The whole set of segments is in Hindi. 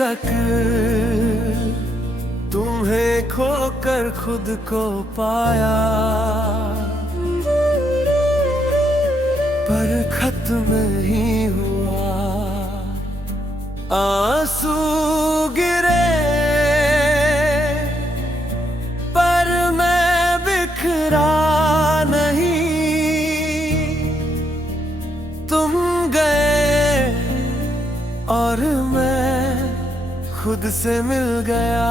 तक तुम्हें खोकर खुद को पाया, पर खत्म ही हुआ। आंसू गिरे पर मैं बिखरा नहीं, तुम गए और मैं खुद से मिल गया।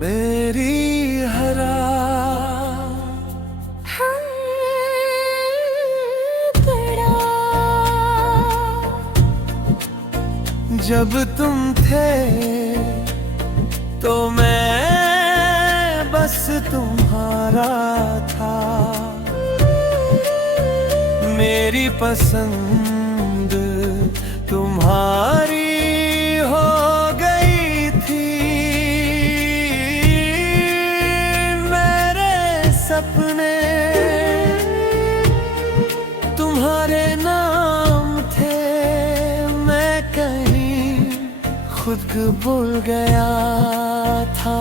मेरी हरा जब तुम थे तो मैं बस तुम्हारा था, मेरी पसंद तुम्हारी हो गई थी। मेरे सपने तुम्हारे नाम थे, मैं कहीं खुद भूल गया था।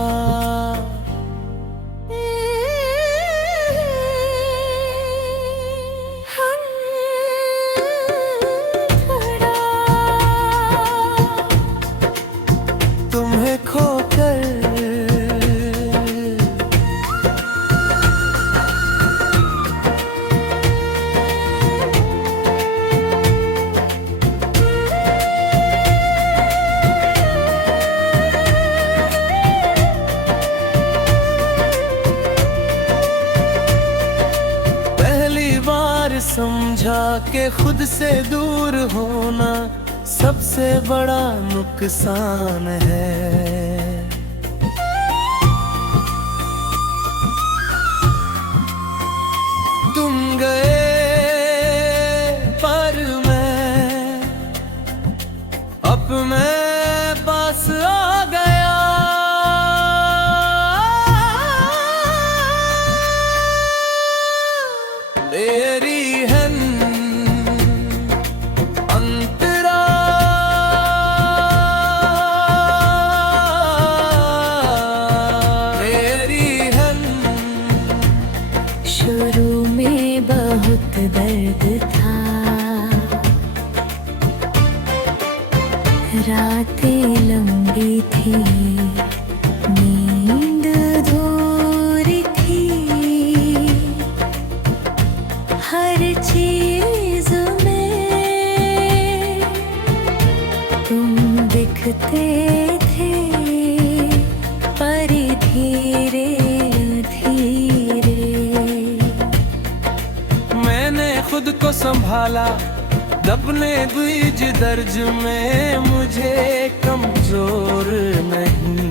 तुम्हें खोकर समझा के खुद से दूर होना सबसे बड़ा नुकसान है। तुम गए पर मैं अपने पास आ गया। मेरी शुरू में बहुत दर्द था, रातें लंबी थी, नींद दूर थी, हर चीज में तुम दिखते थे, पर धीरे खुद को संभाला, दबने बीज दर्द में मुझे कमजोर नहीं।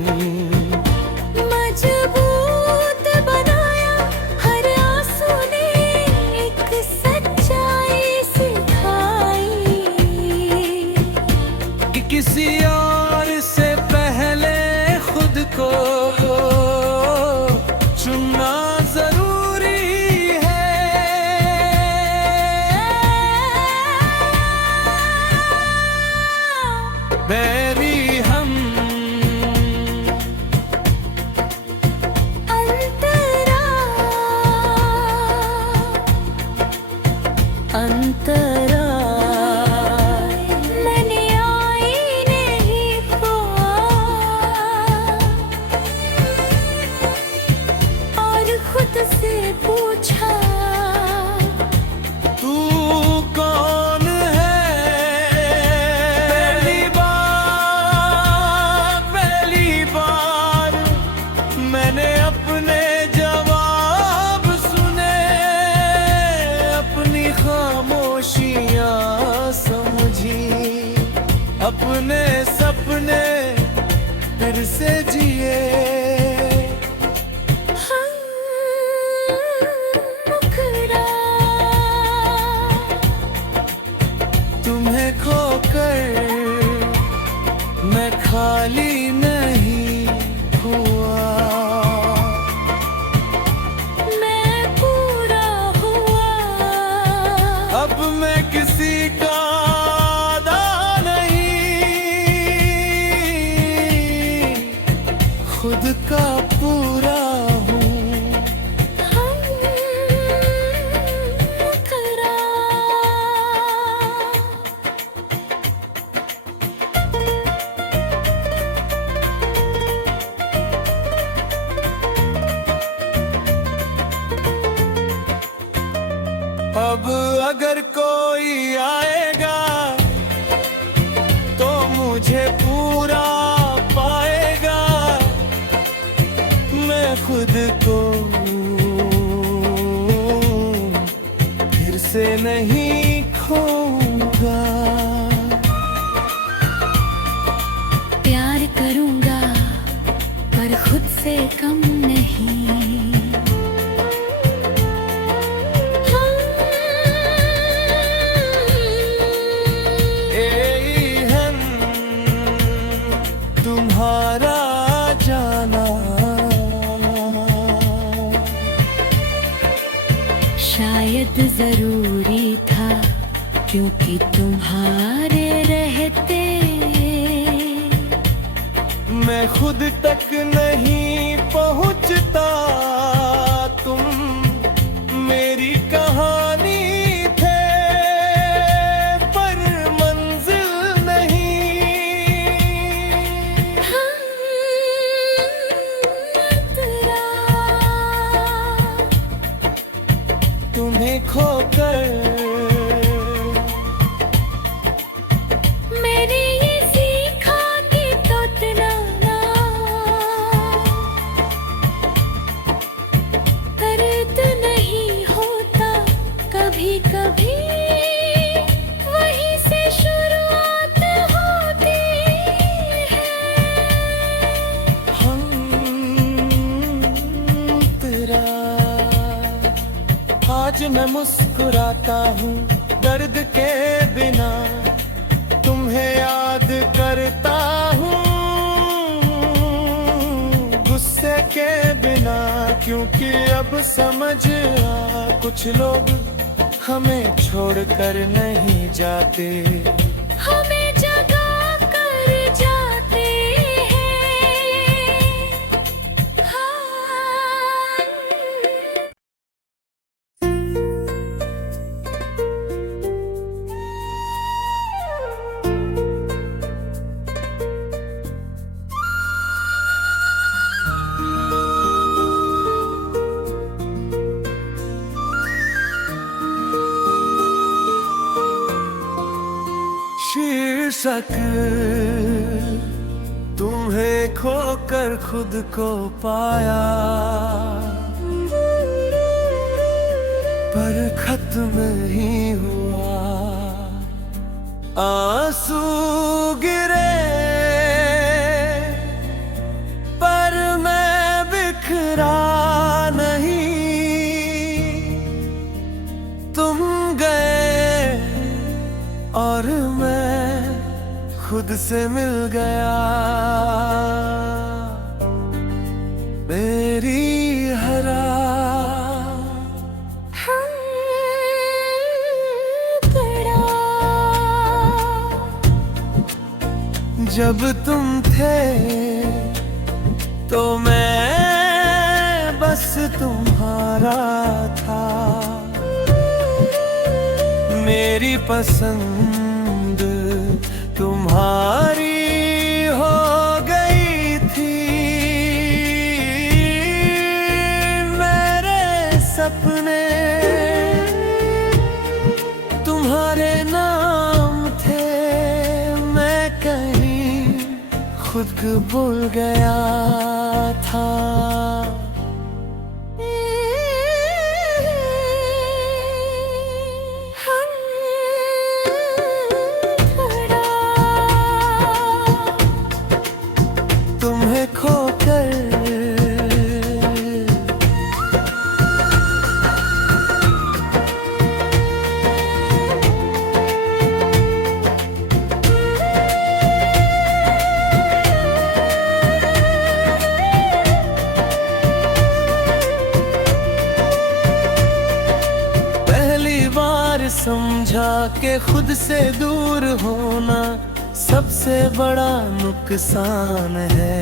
मजबूत बनाया हर आंसू ने, एक सच्चाई सिखाई कि किसी और से पहले खुद को चुनना जरूरी है। मेरी हम अंतरा मैंने आईने ही खोआ, और खुद से पूछा तू कौन है। पहली बार मैंने अपने जवाब सुने, अपनी खामोशियां समझी, अपने सपने फिर से जिए। अब अगर कोई आएगा तो मुझे पूरा पाएगा, मैं खुद को फिर से नहीं खोऊंगा। प्यार करूंगा पर खुद से कम नहीं। तुम्हारा जाना शायद जरूरी था, क्योंकि तुम्हारे रहते मैं खुद तक नहीं पहुंचता। तुम मेरी कहानी थे पर मंजिल नहीं। तुम्हें खोकर मैंने ये सीखा कि तोतराना दर्द नहीं होता, कभी कभी वहीं से शुरुआत होती है। हम तेरा आज मैं मुस्कुराता हूँ दर्द के बिना, तुम्हें याद करता हूँ गुस्से के बिना, क्योंकि अब समझ आ कुछ लोग हमें छोड़कर नहीं जाते, हमें जगा कर जाते हैं। हाँ। शीर्षक तुम्हें खोकर खुद को पाया, पर खत्म ही हुआ। आंसू गिरे पर मैं बिखरा नहीं, तुम गए और मैं खुद से मिल गया। मेरी हरा जब तुम थे तो मैं बस तुम्हारा था, मेरी पसंद तुम्हारी हो गई थी, मेरे सपने तुम्हारे नाम थे, मैं कहीं खुद को भूल गया था। तुम्हें खोकर पहली बार समझा कि खुद से दूर होना सबसे बड़ा नुकसान है।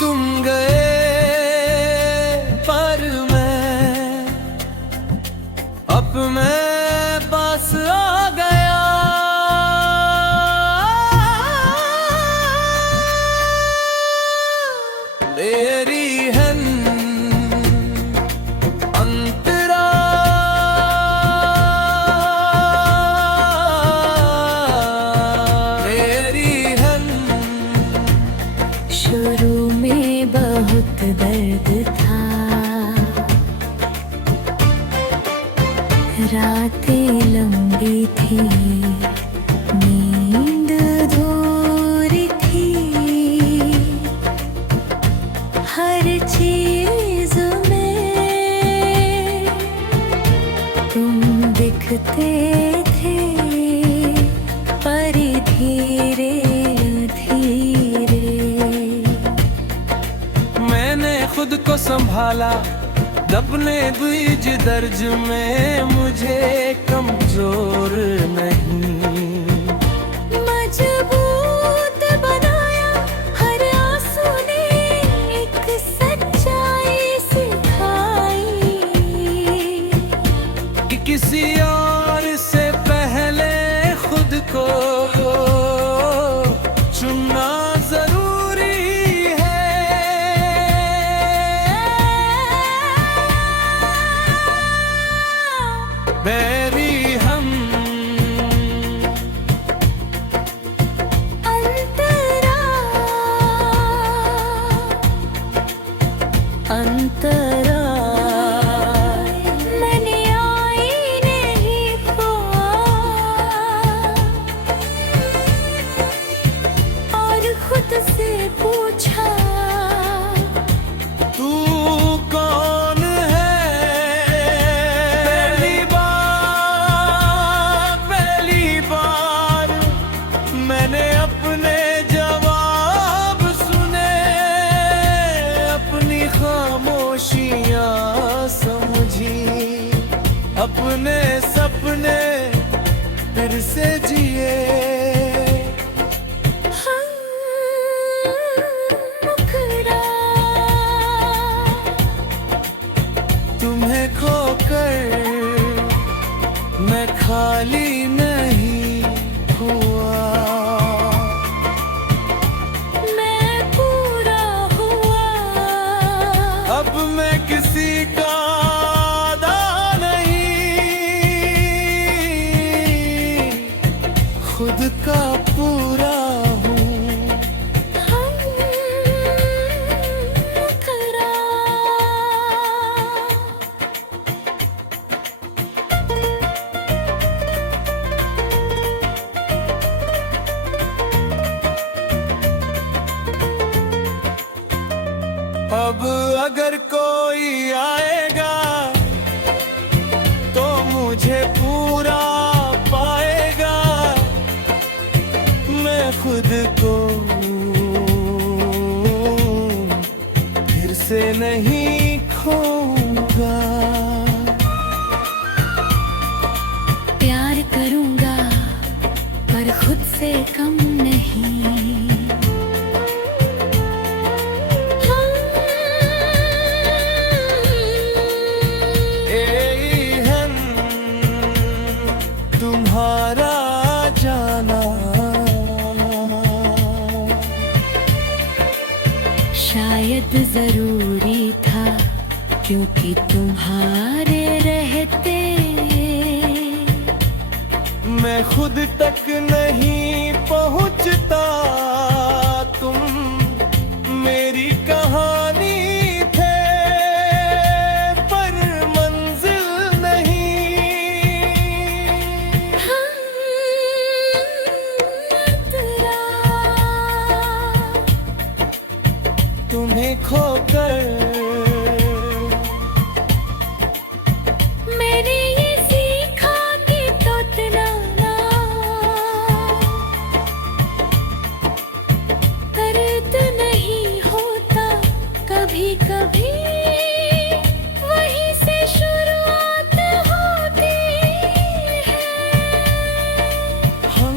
तुम गए पर मैं अब मैं पास आ गया, शुरू में बहुत दर्द था, रातें लंबी थी, नींद अधूरी थी, हर चीज में तुम दिखते थे, पर धीरे धीरे मैंने खुद को संभाला, दबने बीज दर्ज में मुझे कमजोर नहीं, मजबूत बनाया हर आंसू ने एक सच्चाई सिखाई, कि किसी और से पहले खुद को चुनना जरूरी है। बैरी हम अंतरा मैंने आईने ही खोआ और खुद से पूछा, तू कौन है? पहली बार मैंने अपने जवाब सुने, अपनी खामोशियां समझी, अपने सपने फिर से जिए। मुकरा तुम्हें खोकर मैं खाली नहीं हुआ, मैं पूरा हुआ, अब मैं किसी का आधा नहीं, खुद का पूरा हूँ। मुकरा अब अगर कोई आएगा तो मुझे पूरा पाएगा, मैं खुद को फिर से नहीं खोऊंगा। प्यार करूंगा पर खुद से कम नहीं, तुम्हारा जाना शायद जरूरी था, क्योंकि तुम्हारे रहते मैं खुद तक नहीं पहुंचता, तुम मेरी कहानी थे पर मंजिल नहीं। तुम्हें खोकर मैंने ये सीखा कि तोतलाना दर्द नहीं होता, कभी कभी वहीं से शुरुआत होती है। हम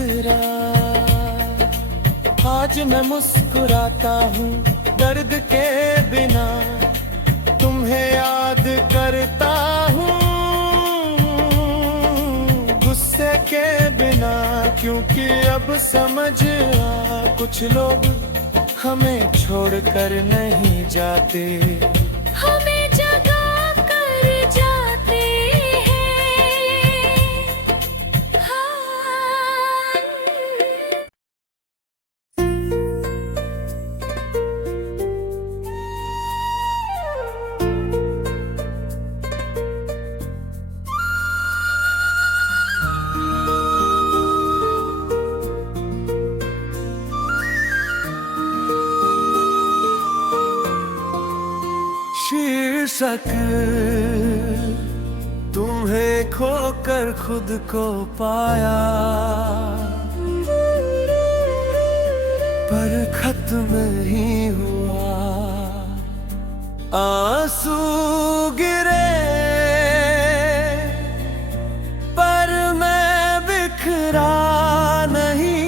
तेरा आज मैं मुस्कुराता हूँ दर्द के बिना, तुम्हें याद करता हूँ गुस्से के बिना, क्योंकि अब समझ आ कुछ लोग हमें छोड़कर नहीं जाते, हमें जगा कर जाते शक तुम्हें खोकर खुद को पाया, पर खत्म ही हुआ। आंसू गिरे पर मैं बिखरा नहीं,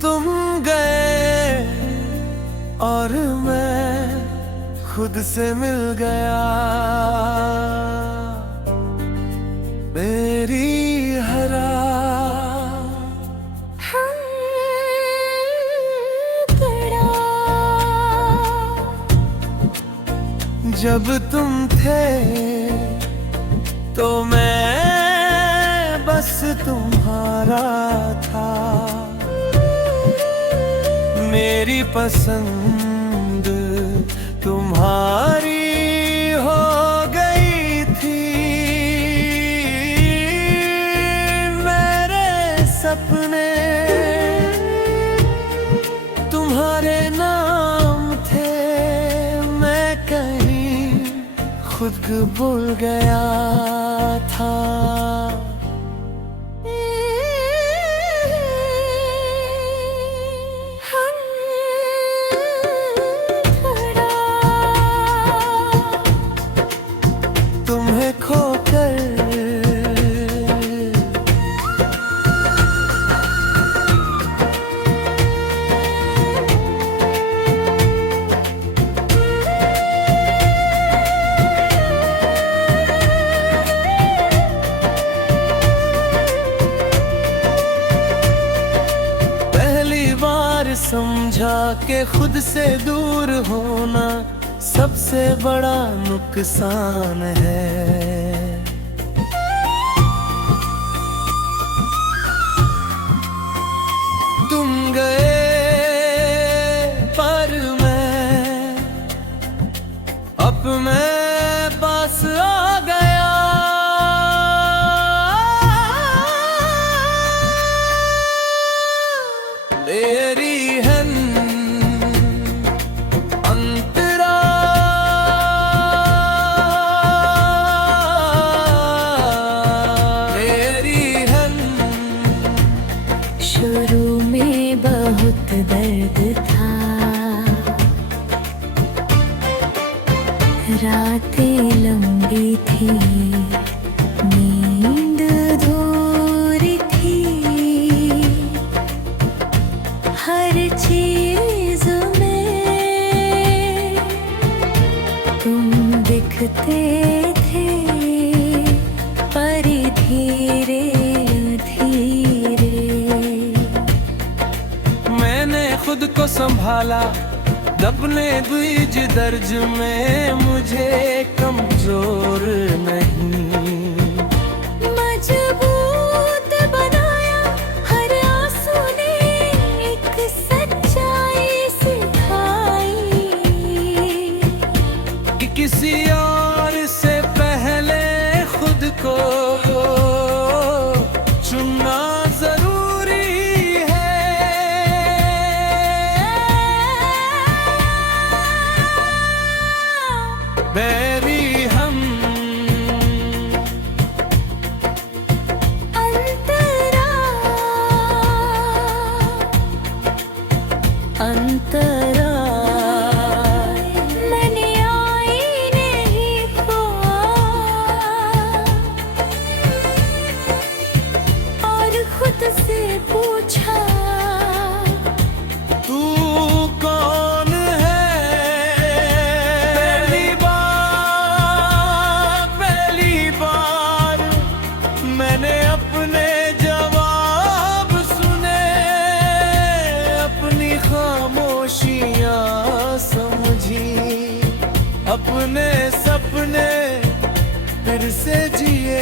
तुम गए और मैं खुद से मिल गया। मेरी हरा जब तुम थे तो मैं बस तुम्हारा था, मेरी पसंद तुम्हारी हो गई थी। मेरे सपने तुम्हारे नाम थे, मैं कहीं खुद भूल गया था। तुम्हें खोकर समझा के खुद से दूर होना सबसे बड़ा नुकसान है। तुम गए पर मैं अपने पास आ गया। मेरी शुरू में बहुत दर्द था, रातें लंबी थी, नींद दूर थी, हर चीज में तुम दिखते थे, पर धीरे खुद को संभाला, दबने बीज दर्ज में मुझे कमजोर नहीं। मजबूत बनाया हर आंसू ने, एक सच्चाई सिखाई कि किसी और से पहले खुद को चुनना जरूरी है। मेरी हम अंतरा मैंने आईने ही खोआ, और खुद से पूछा तू कौन है। पहली बार मैंने अपने जवाब सुने, अपनी खामोशियां समझी, अपने सपने फिर से जिए।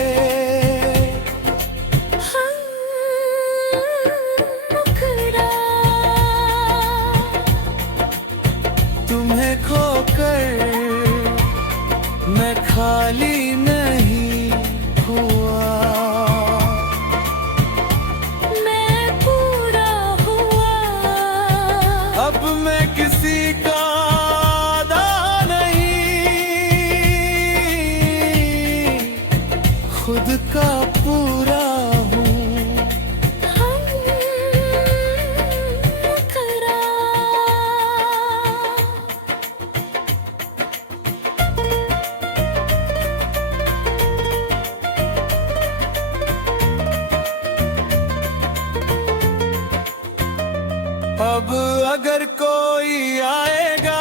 अब अगर कोई आएगा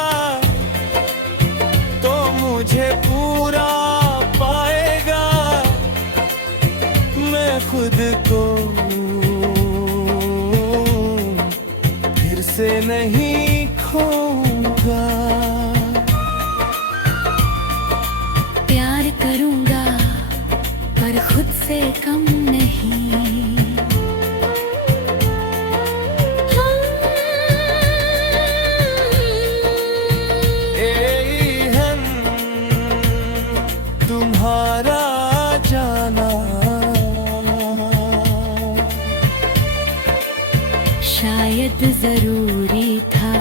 तो मुझे पूरा पाएगा, मैं खुद को फिर से नहीं खोऊंगा। प्यार करूंगा पर खुद से कम नहीं। तुम्हारा जाना शायद जरूरी था,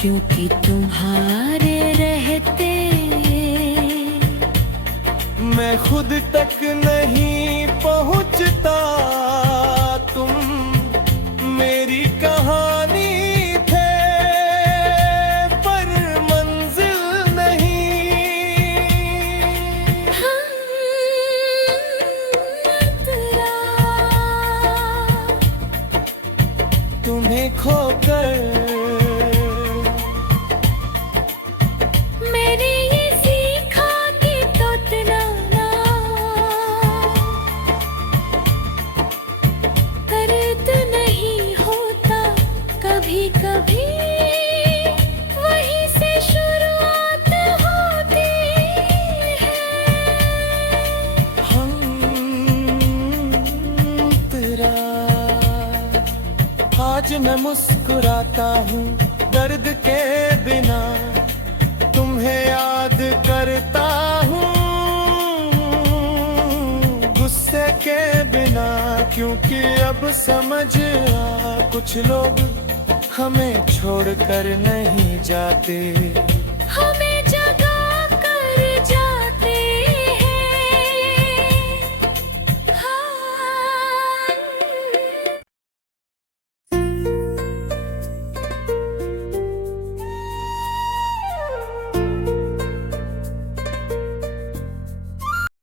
क्योंकि तुम्हारे रहते मैं खुद तक नहीं पहुंचता। तुम मेरी कहानी थे पर मंजिल नहीं। तुम्हें खोकर मैंने ये सीखा कि तोतलाना दर्द नहीं होता, कभी कभी वहीं से शुरुआत होती है। हम तेरा आज मैं मुस्कुराता हूँ दर्द के बिना, तुम्हें याद करता हूँ गुस्से के बिना, क्योंकि अब समझ आ कुछ लोग हमें छोड़कर नहीं जाते।